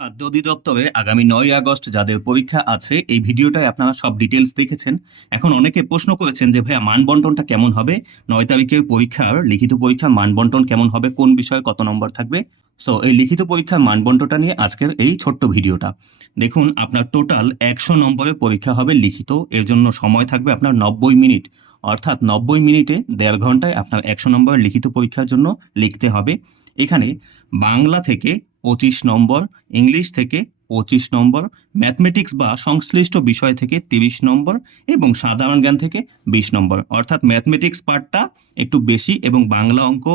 খাদ্য অধিদপ্তরে আগামী নয় আগস্ট যাদের পরীক্ষা আছে, এই ভিডিওটায় আপনারা সব ডিটেলস দেখেছেন। এখন অনেকে প্রশ্ন করেছেন যে, ভাইয়া, মানবন্টনটা কেমন হবে? নয় তারিখের পরীক্ষার, লিখিত পরীক্ষার মানবন্টন কেমন হবে? কোন বিষয়ে কত নম্বর থাকবে? সো এই লিখিত পরীক্ষার মানবন্টনটা নিয়ে আজকের এই ছোট্ট ভিডিওটা। দেখুন, আপনার টোটাল একশো নম্বরের পরীক্ষা হবে লিখিত। এর জন্য সময় থাকবে আপনার নব্বই মিনিট। অর্থাৎ নব্বই মিনিটে দেড় ঘন্টায় আপনার একশো নম্বরের লিখিত পরীক্ষার জন্য লিখতে হবে। এখানে বাংলা থেকে পঁচিশ নম্বর, ইংলিশ থেকে পঁচিশ নম্বর ম্যাথমেটিক্স বা সংশ্লিষ্ট বিষয় থেকে তিরিশ নম্বর এবং সাধারণ জ্ঞান থেকে বিশ নম্বর। অর্থাৎ ম্যাথমেটিক্স পার্টটা একটু বেশি এবং বাংলা অঙ্ক,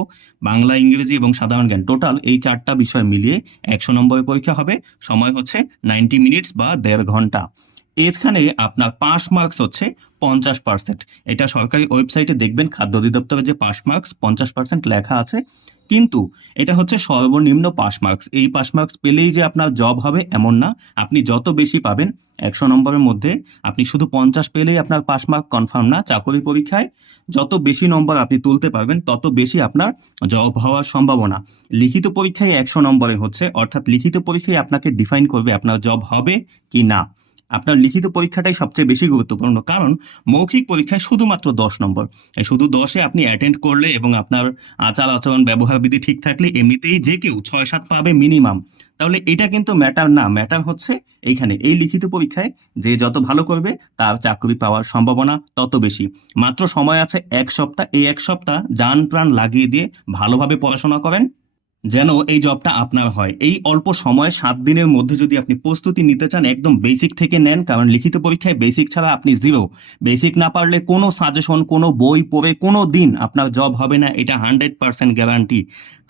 বাংলা, ইংরেজি এবং সাধারণ জ্ঞান টোটাল এই চারটা বিষয় মিলিয়ে একশো নম্বরের পরীক্ষা হবে। সময় হচ্ছে নাইনটি মিনিটস বা দেড় ঘণ্টা। এখানে আপনার পাস মার্কস হচ্ছে পঞ্চাশ পার্সেন্ট এটা সরকারি ওয়েবসাইটে দেখবেন, খাদ্য অধিদপ্তরে যে পাস মার্কস পঞ্চাশ পার্সেন্ট লেখা আছে। কিন্তু এটা হচ্ছে সর্বনিম্ন পাস মার্কস এই পাস মার্কস পেলেই যে আপনার জব হবে এমন না। আপনি যত বেশি পাবেন, একশো নম্বরের মধ্যে আপনি শুধু পঞ্চাশ পেলেই আপনার পাস মার্ক কনফার্ম না, চাকরি পরীক্ষায় যত বেশি নম্বর আপনি তুলতে পারবেন, তত বেশি আপনার জব হওয়ার সম্ভাবনা। লিখিত পরীক্ষায় একশো নম্বরে হচ্ছে, অর্থাৎ লিখিত পরীক্ষায় আপনাকে ডিফাইন করবে আপনার জব হবে কি না। আপনার লিখিত পরীক্ষাটাই সবচেয়ে বেশি গুরুত্বপূর্ণ। কারণ মৌখিক পরীক্ষায় শুধুমাত্র দশ নম্বর। এই শুধু দশে আপনি অ্যাটেন্ড করলে এবং আপনার আচার আচরণ ব্যবহার বিধি ঠিক থাকলে এমনিতেই যে কেউ ছয়, সাত পাবে মিনিমাম তাহলে এটা কিন্তু ম্যাটার না। ম্যাটার হচ্ছে এইখানে। এই লিখিত পরীক্ষায় যে যত ভালো করবে, তার চাকরি পাওয়ার সম্ভাবনা তত বেশি। মাত্র সময় আছে এক সপ্তাহ। এই এক সপ্তাহ যান প্রাণ লাগিয়ে দিয়ে ভালোভাবে পড়াশোনা করেন। যেন এই জবটা আপনার হয়। এই অল্প সময়, সাত দিনের মধ্যে যদি আপনি প্রস্তুতি নিতে চান, একদম বেসিক থেকে নেন, কারণ লিখিত পরীক্ষায় বেসিক ছাড়া আপনি জিরো বেসিক না পারলে কোনো সাজেশন কোনো বই পড়ে কোনো দিন আপনার জব হবে না, এটা হান্ড্রেড পার্সেন্ট গ্যারান্টি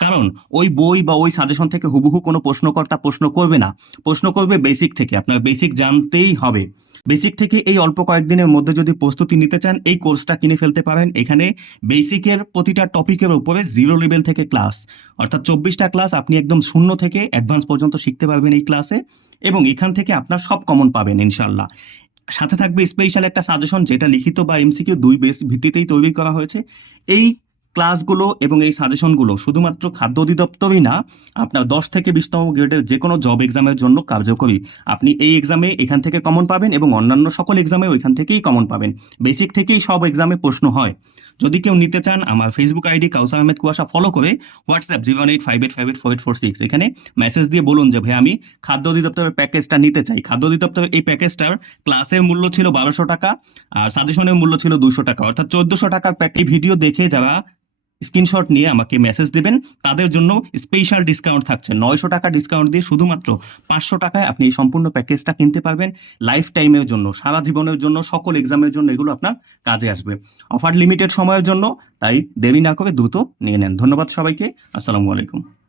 কারণ ওই বই বা ওই সাজেশন থেকে হুবহু কোনো প্রশ্নকর্তা প্রশ্ন করবে না। প্রশ্ন করবে বেসিক থেকে, আপনার বেসিক জানতেই হবে। বেসিক থেকে এই অল্প কয়েকদিনের মধ্যে যদি প্রস্তুতি নিতে চান, এই কোর্সটা কিনে ফেলতে পারেন। এখানে বেসিকের প্রতিটা টপিকের উপরে জিরো লেভেল থেকে ক্লাস অর্থাৎ চব্বিশটা ক্লাস আপনি একদম শূন্য থেকে অ্যাডভান্স পর্যন্ত শিখতে পারবেন এই ক্লাসে এবং এখান থেকে আপনার সব কমন পাবেন ইনশাল্লাহ সাথে থাকবে স্পেশাল একটা সাজেশন যেটা লিখিত বা এমসিকিউ দুই বেস ভিত্তিতেই তৈরি করা হয়েছে। এই ক্লাসগুলো এবং এই সাজেশনগুলো শুধুমাত্র খাদ্য অধিদপ্তরই না, আপনার দশ থেকে বিশতম গ্রেডের যে কোনো জব এক্সামের জন্য কার্যকরী। আপনি এই এক্সামে এখান থেকে কমন পাবেন এবং অন্যান্য সকল এক্সামে ওইখান থেকেই কমন পাবেন। বেসিক থেকেই সব এক্সামে প্রশ্ন হয়। যদি কেউ নিতে চান, আমার ফেসবুক আইডি কাউসার আহমেদ কুয়াশা ফলো করে WhatsApp zero eight five eight five eight four eight four six এখানে মেসেজ দিয়ে বলুন যে, ভাই, আমি খাদ্য অধিদপ্তরের প্যাকেজটা নিতে চাই। খাদ্য অধিদপ্তরের এই প্যাকেজটার ক্লাসের মূল্য ছিল বারোশো টাকা, আর সাজেশনের মূল্য ছিল দুশো টাকা। অর্থাৎ চোদ্দোশো টাকার প্যাক এই ভিডিও দেখে যারা স্ক্রিনশট নিয়ে আমাকে মেসেজ দেবেন। তাদের জন্য স্পেশাল ডিসকাউন্ট থাকছে। নয়শো টাকা ডিসকাউন্ট দিয়ে শুধুমাত্র পাঁচশো টাকায় আপনি এই সম্পূর্ণ প্যাকেজটা কিনতে পারবেন লাইফ টাইমের জন্য, সারা জীবনের জন্য, সকল এক্সামের জন্য এগুলো আপনার কাজে আসবে। অফার লিমিটেড সময়ের জন্য, তাই দেরি না করে দ্রুত নিয়ে নেন। ধন্যবাদ সবাইকে। আসসালামু আলাইকুম।